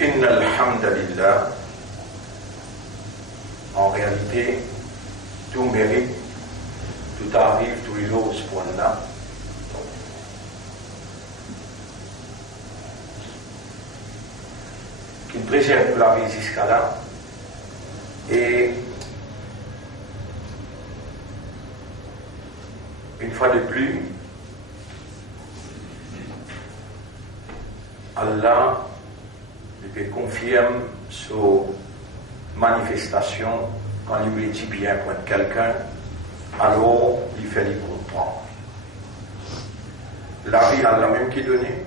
Inna alhamdulillah, en réalité, tout mérite, tout arrive, tout est là, ce point-là. Qu'il préserve la vie jusqu'à là. Et une fois de plus, Allah lui confirme sur manifestation quand il lui dit bien pour quelqu'un, alors il fait lui comprendre. La vie, Allah même qui donnait.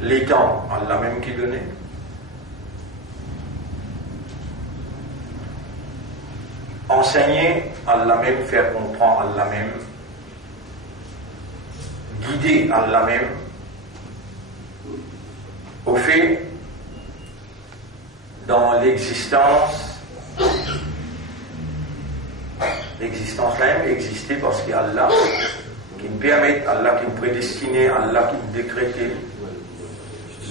Les temps, Allah même qui donnait. Enseigner, Allah même, faire comprendre, Allah même. Guider, Allah même. Au fait, dans l'existence même existait parce qu'il y a Allah qui me permet, Allah qui me prédestinait, Allah qui me décrétait.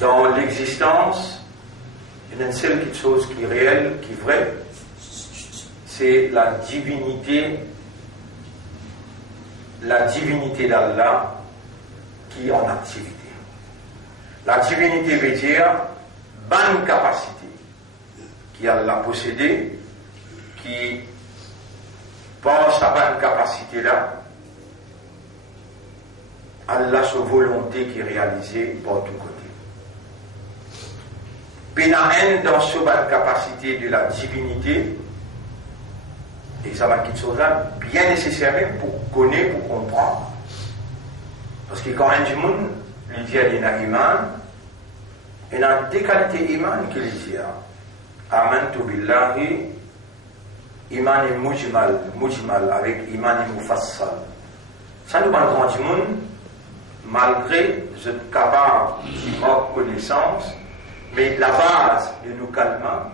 Dans l'existence, il y a une seule chose qui est réelle, qui est vraie, c'est la divinité d'Allah qui est en activité. La divinité veut dire bonne capacité qui Allah possédé, qui par sa bonne capacité là, Allah sa volonté qui est réalisée par tous côtés. Pénaen dans cette bonne capacité de la divinité, et ça va quelque chose là bien nécessaire pour connaître, pour comprendre. Parce que quand un du monde lui dit qu'il y a iman, il y a des qualités iman qui lui dit Amantu billahi, iman et mujmal avec iman et mufassal. Ça nous parle grand du monde, malgré je suis capable de connaissance, mais la base de nous calmer.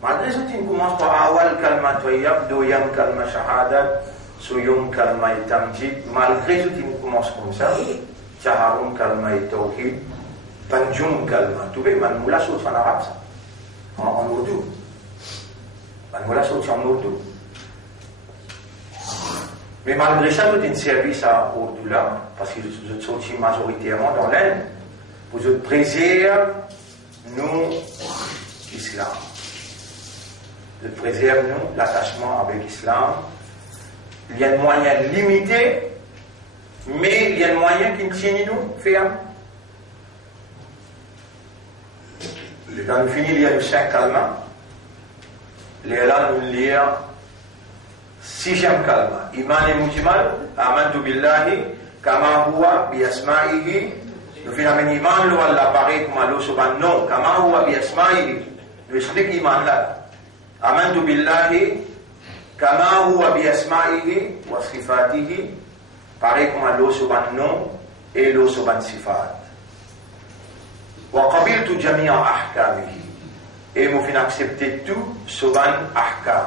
Malgré ça, tu commences par awal kalma toyab, doyam kalma shahadat, soyum kalma et tamjid. Malgré ça, tu commences comme ça. Jaharum kalma et tawhid, panjum kalma. Tu vois, man moula saute en arabe, en ourdou. Man moula saute en ourdou. Mais malgré ça, tu as un service à ourdou là, parce que je suis majoritairement dans l'Inde, pour je préserve nous l'islam. Je préserve nous l'attachement avec l'islam. Il y a un moyen limité, mais il y a un moyen qui nous tient nous ferme. Dans le fini, il y a le 5 kalma. Là, nous lire 6e kalma. Iman et mujmal, amantu billahi, kama huwa bi asma'ihi. Nous finissons iman, nous allons apparaître comme Allah subhanahu non, kama huwa bi asma'ihi. Nous expliquons iman là. Amantu billahi kama huwa bi asma'ihi wa sifatihi, pareil comme Allah subhanahu et Allah subhanahu sifat. Wa qabiltu jami'a ahkamihi, et nous finissons accepter tout subhanahu ahkam.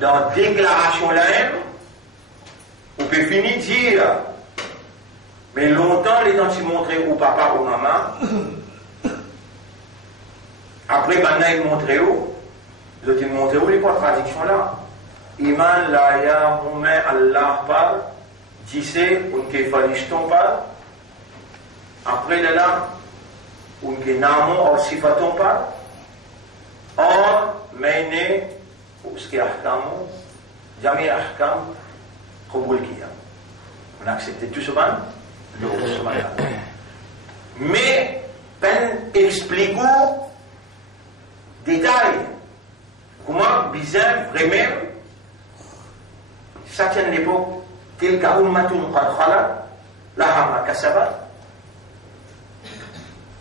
Dans déclaration là même, on peut finir dire, mais longtemps les gens s'y montraient au papa ou maman, après maintenant ils montraient où. Je te montre où les contradictions là. Iman la ya mume Allah parle, disait unke farishton parle. Après là, unke namo or sifaton parle. Or, maine, ce qui est ahkamu, jamais ahkam, qabul kiya. On a accepté tout ce ban, le mais, ben expliquons détails. Comment bizarre, vraiment, certaines époques, telles qu'à ummatun qad khala, laha ma kasabat,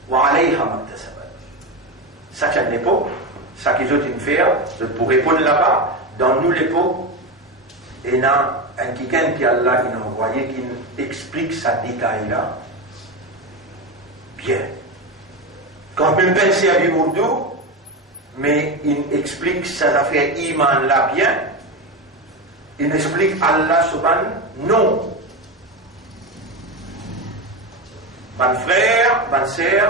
wa alayha ma iktasabat. Certaines époques, ça qu'ils ont faire, pour répondre là-bas, dans nous l'époque, il y a un quelqu'un qui Allah qui nous envoyé, qui nous explique sa détail là, bien. Quand même penser à Bimourdo, mais il explique ses affaires iman là bien, il explique Allah subhanahu non. Mon frère, Banser,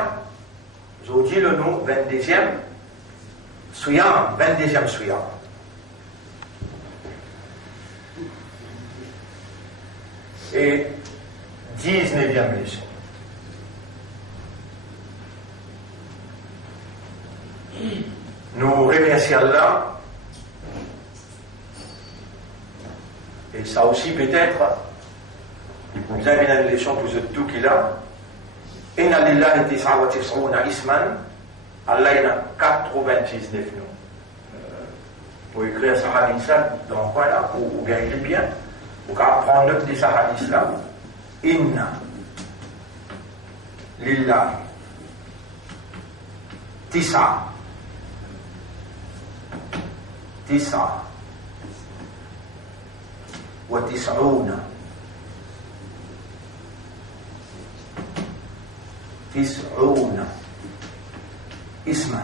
aujourd'hui le nom 22e, Souyam, 22e Souyam. Et 19e leçon. Nous remercions Allah. Et ça aussi peut-être, vous avez une leçon pour tout qu'il a. Inna lillahi tis'a wa tis'una isman. Allah il a 99 noms. Pour écrire ce hadith-là, dans quoi là, ou bien il est bien, pour prendre note de ce hadith-là. Inna lillahi tis'a wa tis'una isman.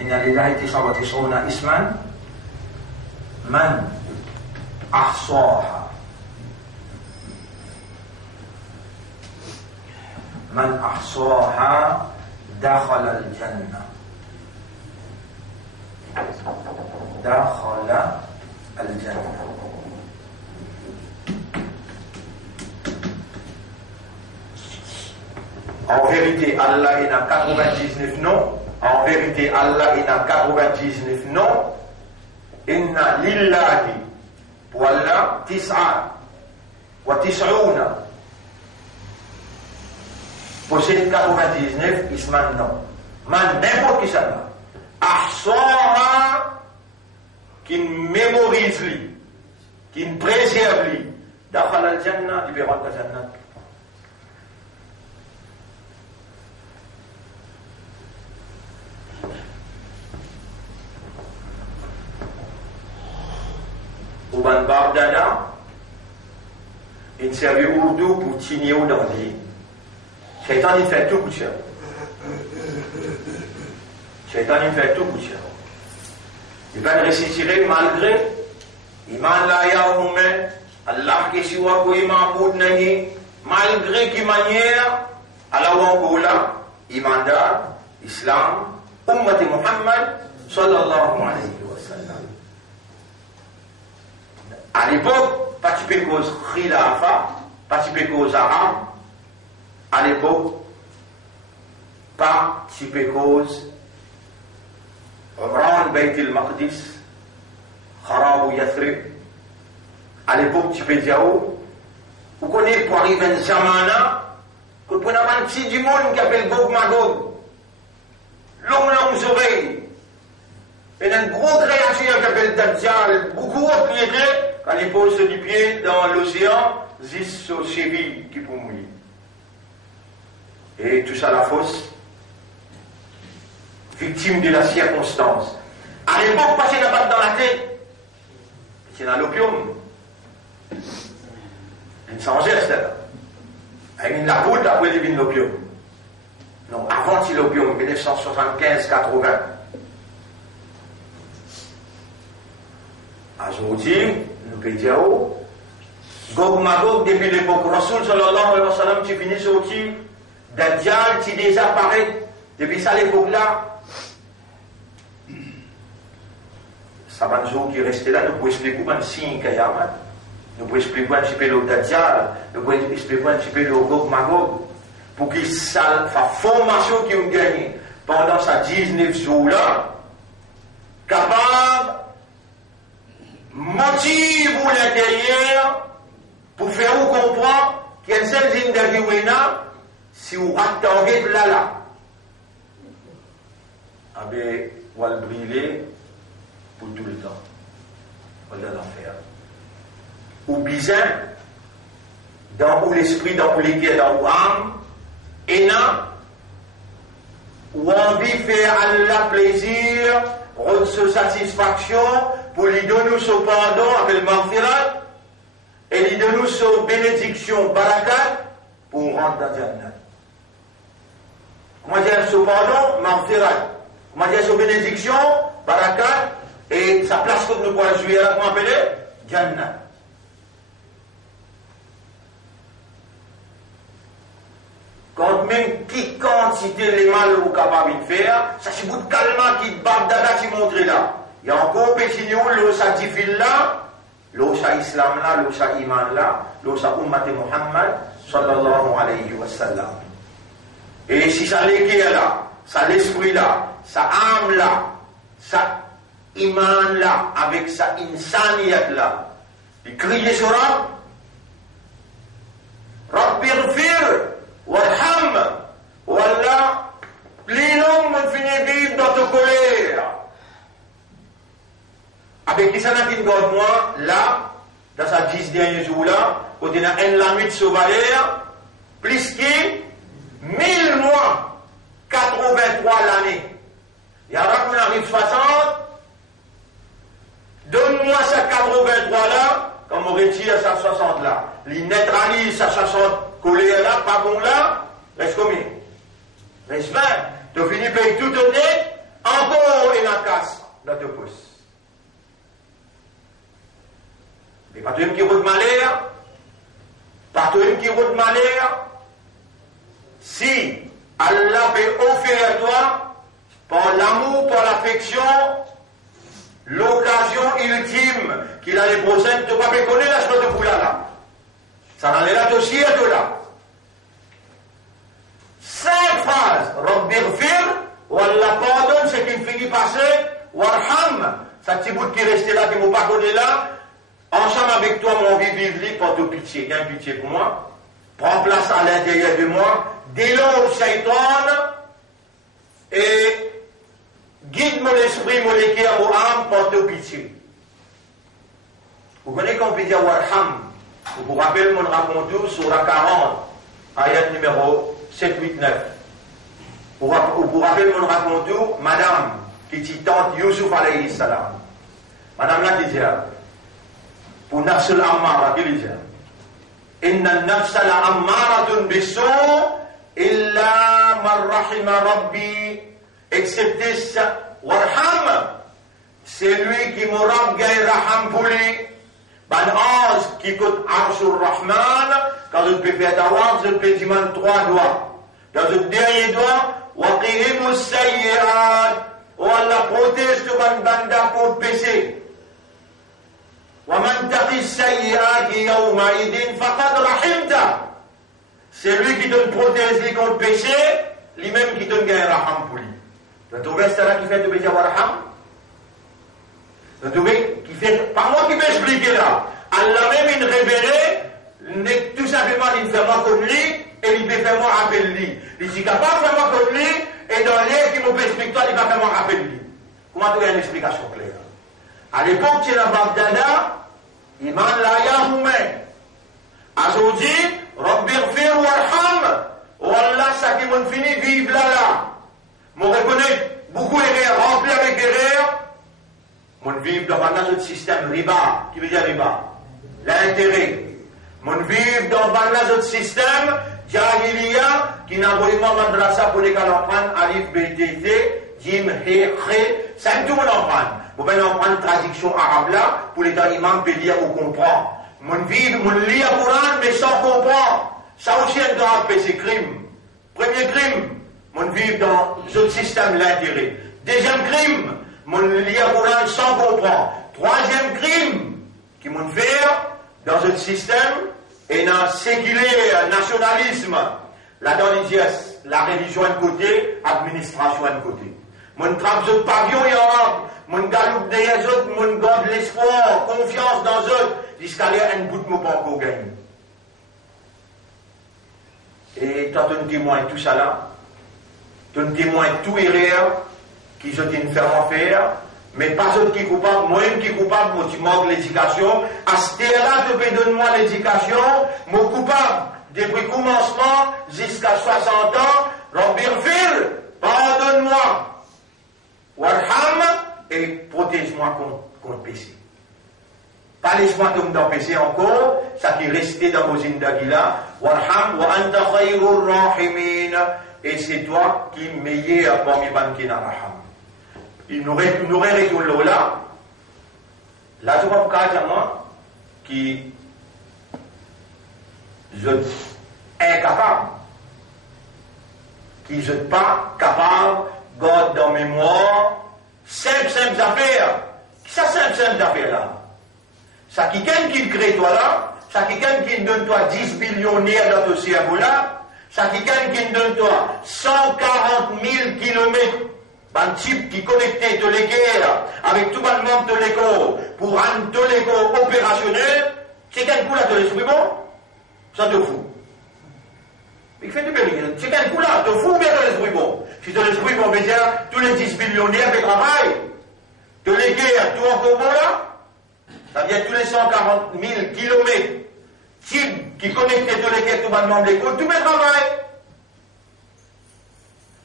Inna lillahi tis'a wa tis'una isman man ahsaha dakhala al-jannah. Dakhala al-jannah. En vérité, Allah il a 99 noms. En vérité, Allah il a 99 noms. Inna lillahi pour Allah tis'a wa tis'una. Possède 99 isman non. Man n'importe qui ça là. Ahsara qui mémorise lui, qui préserve lui. Dakhala al-jannah, il verra le jannah. Ouban Bardana, il servait Urdu pour tigner au danger. Shaitan il fait tout pour ça. Shaitan il fait tout pour ça. Il va réciter malgré Iman la yawme Allah qui siwa ko imam nani malgré qui manière ala wankola imandar Islam ummati Muhammad sallallahu alayhi wa sallam. À l'époque, participer cause khilafa, participer cause arabe. À l'époque, participer cause Umran Bayt al-Maqdis, Kharab Yathrib. À l'époque, tu peux dire, vous connaissez pour arriver à un zamana, que pour un petit du monde qui appelle Gog Magog, l'homme là aux oreilles, et un gros créature qui appelle Dajjal, beaucoup de pieds, quand il pose du pied dans l'océan, zis au cheville qui peut mouiller. Et tout ça la fausse, victime de la circonstance. À l'époque, passer la batte dans la tête, c'est dans l'opium. Une sangère, c'est là. Avec une lapoute, après il vient l'opium. Non, avant c'est l'opium, 1975-80. Aujourd'hui, nous pouvons dire, Gog Magog, depuis l'époque Rasoul sallallahu alayhi wa sallam, tu finis sortir, Dajjal, tu déjà apparaît, depuis ça l'époque-là, ça va nous qui reste là, nous pouvons expliquer un signe qu'il y a. Nous pouvons expliquer un petit peu le Dajjal, nous pouvons expliquer un petit peu le Gog Magog, pour que la formation qu'ils ont gagnée pendant ces 19 jours-là, capable motive ou l'intérieur pour faire vous comprendre qu'il y a une seule ligne de vie si vous attendez là. Ah bien, on va le brûler pour tout le temps. On va l'enfer. Ou bizarre, dans où l'esprit, dans où l'équipe, dans où l'âme, et là, où envie faire Allah plaisir, rendre satisfaction, pour lui donner son pardon avec le maghfirat, et lui donner son bénédiction, barakat, pour rentrer dans Jannah. Comment dire son pardon, maghfirat. Comment dire son bénédiction, barakat, et sa place que nous pouvons jouer là, comment appeler Jannah. ou capable de faire, ça c'est bout de calma qui bat dada qui montre là. Il y a encore petit nous, l'eau ça diffile là, l'eau ça islam là, l'eau ça iman là, l'eau ça ummat Muhammad sallallahu alayhi wa sallam. Et si ça l'équerre là, ça l'esprit là, ça âme là, ça iman là, avec sa insaniyat là, il crie sur Rab, Rabbi ighfir warham, voilà, plus long me finit vivre dans ta colère. Avec qui ça n'a qu'une God moi, là, dans sa 10 derniers jours là, quand il y a un lamite sauvalère, plus que 1000 mois, 83 l'année. Et alors qu'on arrive 60, donne-moi sa 83 là, comme on retire sa 60 là. Il neutralise sa 60 colère là, pas bon là, reste combien? Reste 20. Tu finis par tout donner, encore une casse dans ton pouce. Mais pas toi qui roule malheur, pas toi qui roule malheur, si Allah peut offrir à toi, par l'amour, par l'affection, l'occasion ultime qu'il a les prochaines, tu ne peux pas connaître la chose de Poula là. Ça en est là aussi à toi là. 5 phrases. Rabbi ighfir, ou Allah pardonne ce qui me finit passer, warham, ça petit bout qui restait là, qui ne m'a pas connu là, ensemble avec toi, mon vie vivre, porte pitié, gagne pitié pour moi, prends place à l'intérieur de moi, déloge Shaitan, et guide mon esprit, mon équerre, mon âme, porte pitié. Vous connaissez qu'on peut dire warham, vous vous rappelez mon raconteur sur la 40, ayat numéro 7, 8, 9. Vous vous rappelez mon raconteur, madame, qui dit tante Youssouf alayhi salam. Madame là qui dit, pour nafsul ammara, qui dit, inna nafsa la ammaratun bisu, illa man rahima rabbi, excepté ça, warham, c'est lui qui m'aura gagné raham pour lui. Ben ange qui coûte Arshur Rahman, quand je peux faire tawaf, je peux dire 3 doigts. Dans le dernier doigt, waqihimu sayyi'at, ou Allah protège tout ban banda contre péché. Wa man taqi sayyi'at yawma idin faqad rahimta. C'est lui qui te protège contre péché, lui-même qui te gagne raham pour lui. Vous trouvez ça qui fait de péché warham? Vous trouvez qui fait, pas moi qui peux expliquer là. Allah même il révélé, tout simplement il fait moi comme lui, et il peut faire moi rappel lui. Il dit capable de faire moi comme lui, et dans l'air qui m'ont expliqué toi, il va faire moi rappel lui. Comment tu as une explication claire? À l'époque, tu es dans Bagdada, il m'a l'aya roumain. Aujourd'hui, Rabbi ighfir warham, Wallah, ça qui m'a fini, vive là. M'on reconnaît beaucoup d'erreurs, rempli avec erreurs. Mon vivre dans un autre système riba, qui veut dire riba, l'intérêt. Mon vivre dans un autre système, jahiliya, qui n'a pas madrasa pour les calapans, alif, BTT, jim, he, ça tout le monde en prend. Vous pouvez en prendre traduction arabe là, pour les imams peut dire ou comprendre. Mon vivre, mon lit à Coran, mais sans comprendre. Ça aussi est dans un péché crime. Premier crime, mon vivre dans ce système l'intérêt. Deuxième crime, mon lit à Coran sans comprendre. Troisième crime, qui m'ont fait dans ce système, et dans le séculaire, nationalisme, la religion d'un côté, l'administration d'un côté. Mon trappe de pavillon et arabe, mon galoupe des autres, mon garde l'espoir, confiance dans eux, autres, jusqu'à aller un bout de mot pas encore gagné. Et quand on témoin tout ça là, on témoin tout erreur, qui je t'ai fait en faire, mais pas ceux qui coupable, moi-même qui coupable, moi tu manques l'éducation, à ce terre-là, tu peux donner moi l'éducation, mon coupable, depuis commencement jusqu'à 60 ans, Rabbi ighfir, pardonne-moi, warham, et protège-moi contre péché. Pas laisse-moi tomber dans péché encore, ça qui restait dans vos indagila, warham, wa anta khayrur rahimin, et c'est toi qui es meilleur parmi banquets dans raham. Il nous retourne là, là je vois pas moi qui je incapable qui ne sont pas capables de garder dans mémoire simple affaires. Ça, simple affaires là. Ça, quelqu'un qui crée toi là, ça, quelqu'un qui donne toi 10 millionnaires dans ton cerveau là, ça, quelqu'un qui donne toi 140 000 kilomètres, un type qui connectait tous les guerres avec tout le monde de l'école pour rendre tous les corps opérationnels, c'est quel coup là de l'esprit bon? Ça te fout. Il fait du bien. C'est quel coup là? Te fout bien de l'esprit bon. Si de l'esprit bon, mais dire tous les 10 millionnaires qui travaillent, de les guerres, tout en commun là, ça vient tous les 140 000 kilomètres, type qui connectait tous les guerres, tout le monde de l'école, tout le travail.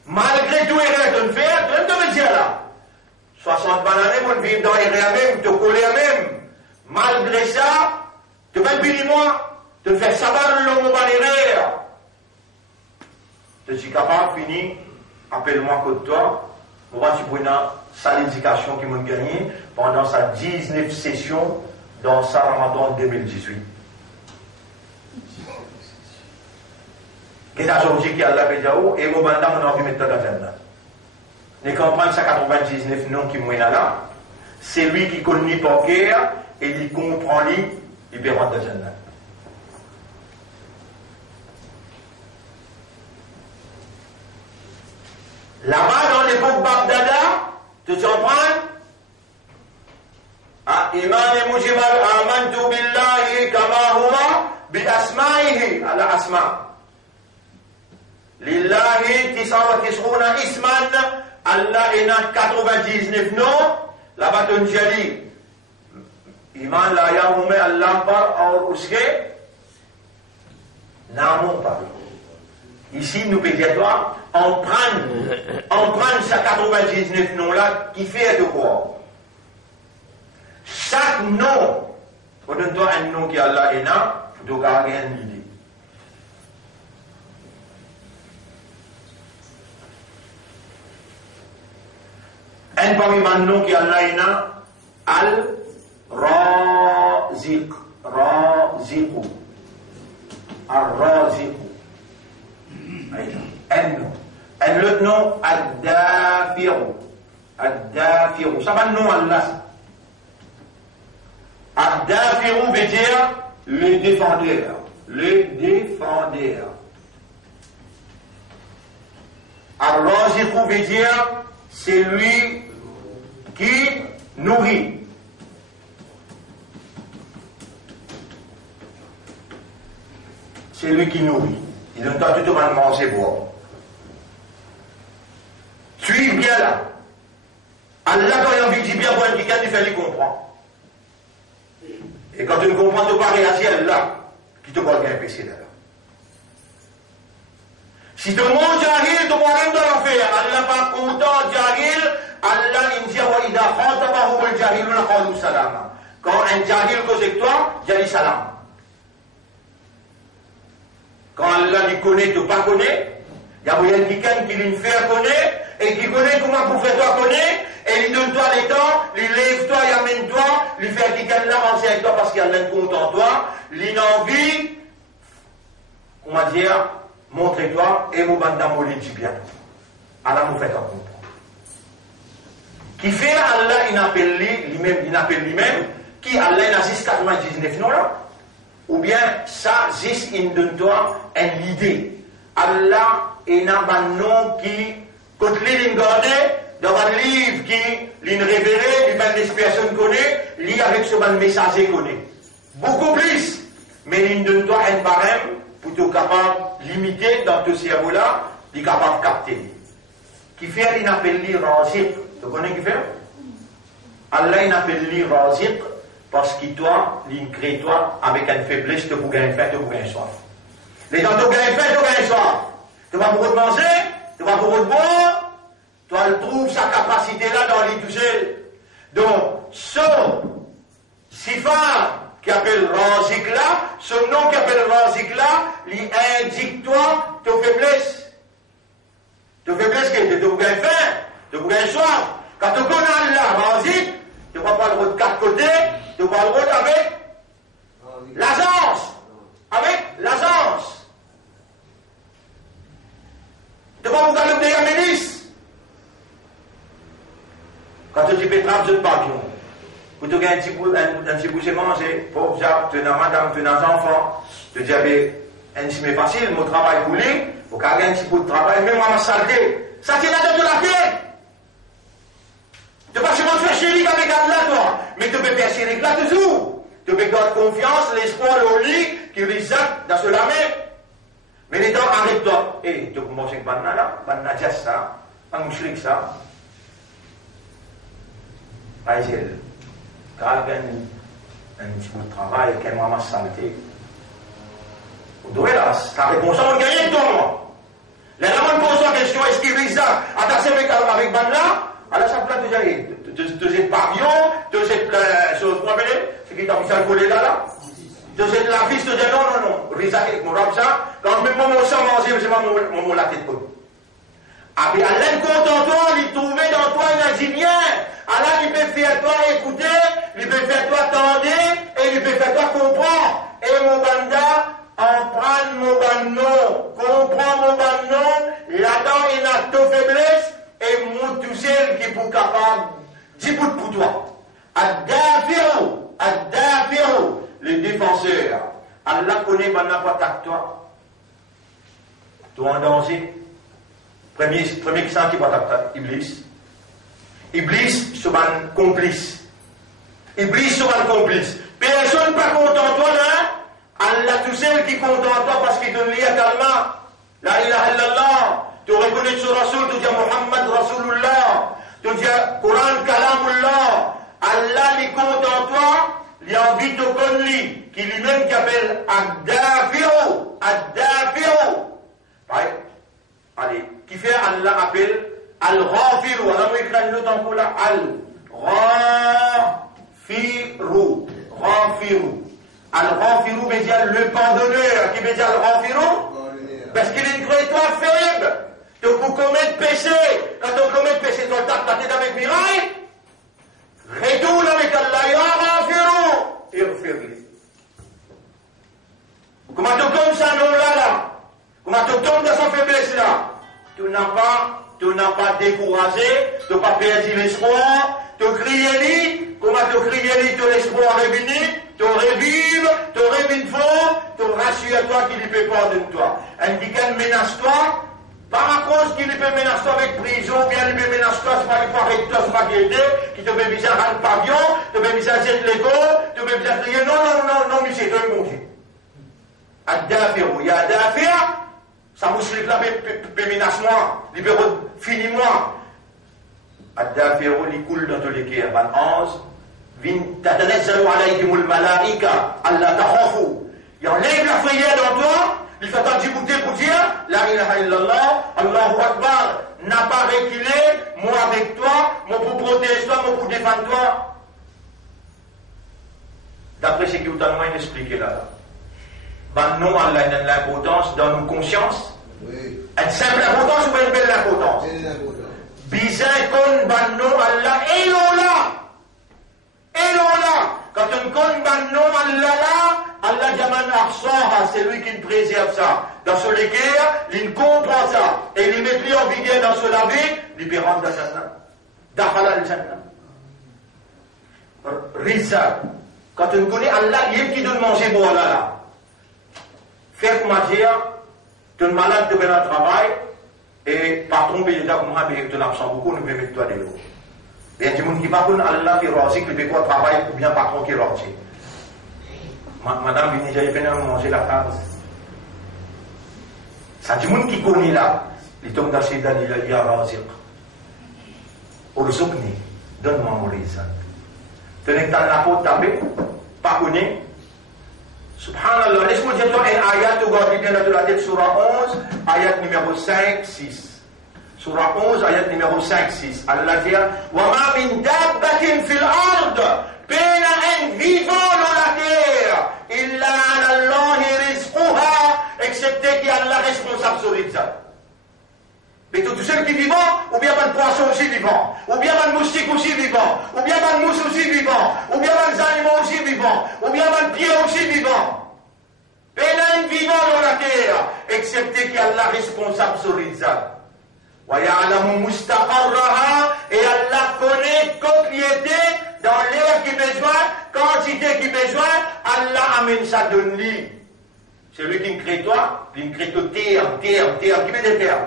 Malgré tout, il reste de faire, tu me dire là. 60 bananes, vous vivez dans les même, te coller à même. Malgré ça, tu vas le moi, te faire savoir le mot bannière. Je suis capable, fini, appelle-moi contre toi. Moi, tu prends sa l'éducation qui m'a gagné pendant sa 19 session dans sa Ramadan 2018. Qu'est-ce que j'ai dit à la Bédiaou et mon bandam on a envie de mettre dans la là. Ne comprendre ça 99 noms qui mouinent là, c'est lui qui connaît par cœur et il comprend lui, il peut rentrer dans la. Là-bas dans l'époque Bagdada, tu comprends? Ah, Imam Mujimal amantu billahi kama huwa bi asma'ihi ala asma'. Lillahi tisawakisruna isman, Allah ena 99 noms, la bâtonne jali. Iman la yahume Allah par or uske, namon par. Ici, nous pouvons en prendre ces 99 noms-là qui fait de quoi? Chaque nom, on donne un nom qui Allah ena, faut garder une idée. Un parmi les noms qui Allah est Al-Raziq. Raziqu. Al-Raziqu. Un nom. Un autre nom, Ad-Dafiru. Ad-Dafiru. Ça va le nom Allah. Ad-Dafiru veut dire le défendeur. Le défendeur. Al-Raziqu veut dire c'est lui qui nourrit. C'est lui qui nourrit. Il donne pas tout le monde manger boire. Suis bien là. Allah, quand il a envie de dire bien pour un quelqu'un, il fait lui comprendre. Et quand tu ne comprends pas réagir là, qui te parle bien péché là. Si tout le monde jahil, tout le monde doit l'enfer. Allah pas content, jahil, Allah il dit wa idha khatabahum al-jahiluna qalu salama. Quand un jahil cause avec toi, dis salam. Quand Allah lui connaît, tu pas connaît, il y a moyen quelqu'un qui lui fait connaître et qui connaît comment pour faire toi connaître et il donne toi les temps, il lève toi, il amène toi, il fait quelqu'un l'avancer avec toi parce qu'il y a un compte en toi, il a envie, on va dire, montrez-toi et vous bandamolez du bien. Allah vous fait un comprendre. Qui fait Allah, il appelle lui-même, qui Allah, il a 699 non là, ou bien ça, 6 il donne toi une idée. Allah, il a un nom qui, quand il garde, dans un livre qui, il révélé, il a une personne connaît, lit avec ce messager connaît. Beaucoup plus, mais il donne toi un barème pour être capable de limiter dans ce cerveau-là, il est capable de capter. Qui fait, il appelle lui Raziq. Tu connais qui fait? Allah, il appelle lui Raziq parce qu'il toi, il crée toi avec une faiblesse, tu peux gagner faim, tu peux gagner soif. Les gens, tu gagnes faim, tu gagnes soif. Tu vas pour manger, tu vas pour boire, tu trouves sa capacité-là dans les toucher. Donc, son sifar qui appelle Raziq là, ce nom qui appelle Raziq là, lui indique toi tes faiblesses. Tes faiblesses que tu peux gagner faim, tu peux gagner soif. Quand tu connais Allah, Raziq, tu ne vas pas le route de 4 côtés, tu vas le route avec l'agence. Avec l'agence. Tu vas vous sorti pétrave, je ne pas bien. Pour te gagner un petit boucher manger, pauvre Jacques, tu as madame, tu as enfant, tu dis, un petit facile, mon travail pour lui, pour qu'il y ait un petit peu de travail, même à ma saleté. Ça, c'est la tête de la paix. Tu ne peux pas seulement faire chérie avec Allah, toi, mais tu peux faire chérie là toujours. Tu peux garder confiance, l'espoir, le lit, qui risque dans ce lamé. Mais les dents, arrête-toi. Et tu peux manger une banane là, banane just ça, un mouchrik ça. Aïe, car il y a un petit peu de travail, qui est ma saleté. Vous là, ta réponse, on gagne de toi. Les gens posent la question, est-ce qu'il risque attaché avec banane? Alors ça peut déjà deuxième pavillon, deuxième chose, vous rappelez? C'est qui t'a mis ça collé là? Deuxième la fille te dit non, Risa avec mon rab ça, quand même mon sang manger, c'est mon la tête comme. Ah bien, l'un content toi, il trouvait dans toi une dit bien. Alors il peut faire toi écouter, il peut faire toi tendre, et il peut faire toi comprendre. Et mon banda, emprunte mon bannon, comprends mon bannon, là-dedans il a ta faiblesse, et mon tout seul qui est pour capable, 10 bouts pour toi. Ad-Dafiru, les défenseurs. Allah connaît maintenant pas toi. Tu es en danger. Premier qui sent qui va t'attaquer, Iblis. Iblis, c'est un complice. Iblis, c'est un complice. Personne pas content de toi là. Allah tout seul qui est content de toi parce qu'il te lie à calma. La ilaha illallah. Tu reconnais ce Rasoul, tu dis Muhammad Rasulullah. Tu dis Coran Kalamullah. Allah est content de toi. Il a envie de connaître, qui lui-même qui appelle Ad-Dafiru. Allez, qui fait Allah appelle Al-Ghafiru. Alors on écrit une autre encore là, Al-Ghafiru. Al-Ghafiru veut dire le pardonneur. Qui veut dire Al-Ghafiru? Parce qu'il est une créature faible. Donc pour commettre péché, quand on commet péché, on tape la tête avec miraille. Retourne avec Allah, ya Ghafiru, irfirli. Comment tu tombes ça non là? Comment tu tombes dans sa faiblesse là? Tu n'as pas découragé, tu n'as pas perdu l'espoir, tu crié lui, comment tu crié lui, tu l'espoir revenu, tu revives, tu revives fort, tu rassures toi qu'il ne peut pas de toi. Un qui menace toi, par cause qu'il peut menacer toi avec prison, bien il peut menacer toi, c'est pas qu'il faut arrêter toi, c'est pas qu'il aide, qui te peut bien rendre pavillon, te peut bien jeter l'ego, te peut bien crier, non, monsieur, tu es mon Dieu. Ad-Dafiru, il y a Ad-Dafir, ça mouchlik là, peut menace-moi, il peut finir-moi. Ad-Dafiru, il coule dans tous les cas, ban 11, tatanazzalu alayhimul malaika, Allah takhafu. Il enlève la prière dans toi, il fait un djibouté pour dire la ilaha illallah, Allahu Akbar, n'a pas reculé, moi avec toi, moi pour protéger toi, moi pour défendre toi. D'après ce que vous avez expliqué là. Ben non, Allah a l'importance dans nos consciences. Oui. Une simple importance ou une belle importance? Bizin kon ban non Allah, et là. Quand on connaît ban non Allah là, Allah Jaman Ahsaha, c'est lui qui préserve ça. Dans ce guerre, il comprend ça. Et il met lui en vigueur dans ce lavé, il peut rendre la Jannah. Dakhala al-Jannah. Risa. Quand on connaît Allah, il est qui donne manger pour Allah là. Faire comment dire, tu es malade de bien travail, et par tomber déjà comme moi, tu es absent beaucoup, nous pouvons mettre toi de l'eau. Il y a des gens qui ne connaissent pas Allah qui rasique, qui fait quoi travail, ou bien patron qui rasique. Madame Binija, il venait manger la case. Ça dit, monde qui connaît là, il tombe dans ces dents, il y a rasique. Orzukni, donne-moi mon risa. Tenez dans la peau, tapé, pas connu. Subhanallah, laisse-moi dire toi un ayat, tu vas bien dans la tête, surah 11, ayat numéro 5, 6. Surah 11, ayat numéro 5, 6. Allah dit, wa ma min dabbatin fil ard, pena un vivant dans la terre, illa ala Allahi rizquha, excepté qu'il y a Allah responsable sur ça. Mais tout seul qui est vivant, ou bien un poisson aussi vivant, ou bien un moustique aussi vivant, ou bien un mousse aussi vivant, ou bien un animal aussi vivant, ou bien un pied aussi vivant. Pénal vivant dans la terre, excepté qu'il y a Allah responsable sur ça. Wa ya'lamu mustaqarraha, et Allah connaît propriété dans l'air qui besoin, quantité qui besoin, Allah amène ça de lui. C'est lui qui crée toi, qui crée terre, qui met des terres.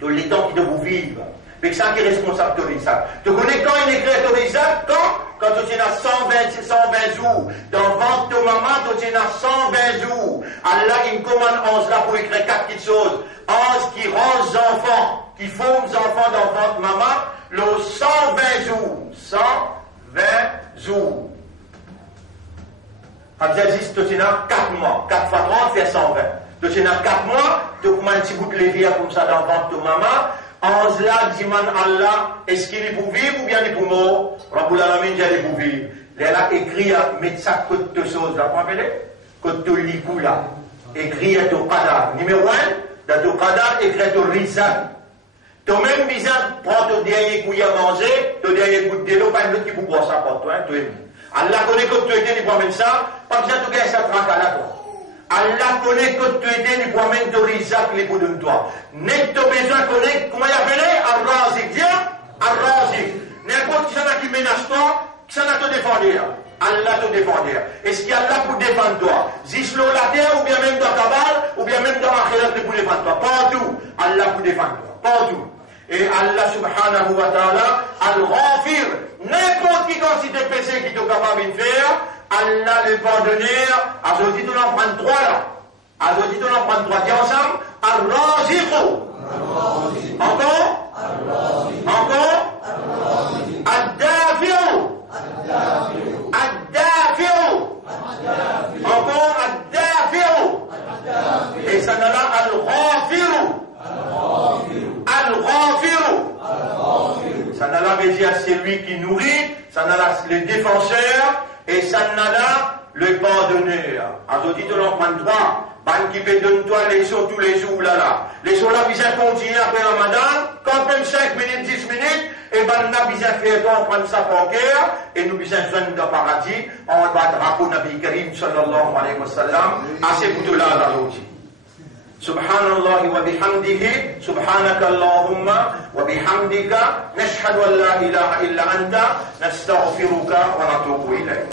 De l'étang qui de vous vivre. Mais ça qui est responsable de l'Isaac. Tu connais quand il est créé de l'Isaac? Quand tu es à 120 jours. Dans le ventre de maman, tu es à 120 jours. Allah, il commande 11 là pour écrire 4 petites choses. 11 qui rendent les enfants, qui font les enfants dans le ventre de maman, le 120 jours. 120 jours. Quand tu existe, tu es à 4 mois. 4 fois 30 fait 120. Tu es à 4 mois, tu as un petit bout de lévière comme ça dans le ventre de maman. 11 là, dit Allah, est-ce qu'il est pour vivre ou bien il est pour mort? Rabbul Alamin, il est pour vivre. Là, là, écrit à mettre ça côte de choses, là, vous rappelez? Côte de l'igou, là. Écrit à ton cadavre. Numéro 1, dans ton cadavre, écrit à ton rizan. Ton même bizarre, prends ton dernier couille à manger, ton dernier coup de l'eau, pas une autre qui vous boit ça pour toi, toi. Allah connaît que tu étais, il promène ça, pas besoin de gagner ça tranquille à la fois. Allah connaît que tu étais, il promène ton rizak, les coups de toi. N'est-ce pas besoin de connaître, comment il appelé? Ar-Razik, viens, Ar-Razik. N'importe qui s'en a qui menace toi, qui s'en a te défendre. Allah te défendre. Est-ce qu'il y a là pour défendre toi? Zislo la terre, ou bien même dans ta balle, ou bien même dans la khilaf pour défendre toi. Partout, Allah pour défendre toi. Partout. Et Allah subhanahu wa ta'ala, al-Ghafir, n'importe qui quantité de péché qui est capable de faire, Allah le pardonneur, aujourd'hui nous en prenons 3 là. Aujourd'hui nous en prenons 3. Dis ensemble, Ar-Raziqu. Encore? Encore? Ad-Dafi'u. Ad-Dafi'u. Encore Ad-Dafi'u. Et ça n'a là Al-Ghafiru. Al-Ghafiru. Ça n'a là veut dire c'est lui qui nourrit, ça n'a là le défenseur, et ça n'a là le pardonneur. Aujourd'hui tu en prends 3. Ban qui peut donner toi les choses tous les jours là. Les choses là, ils ont continué après Ramadan, quand même 5 minutes, 10 minutes, et ben nous avons fait on prend ça pour cœur, et nous avons besoin de paradis, on va drapeau Nabi Karim sallallahu alayhi wa sallam, à ces bouts là aujourd'hui. Subhanallah wa bihamdihi, subhanaka Allahumma wa bihamdika, nashhadu an la ilaha illa anta, nastaghfiruka wa natubu ilayk.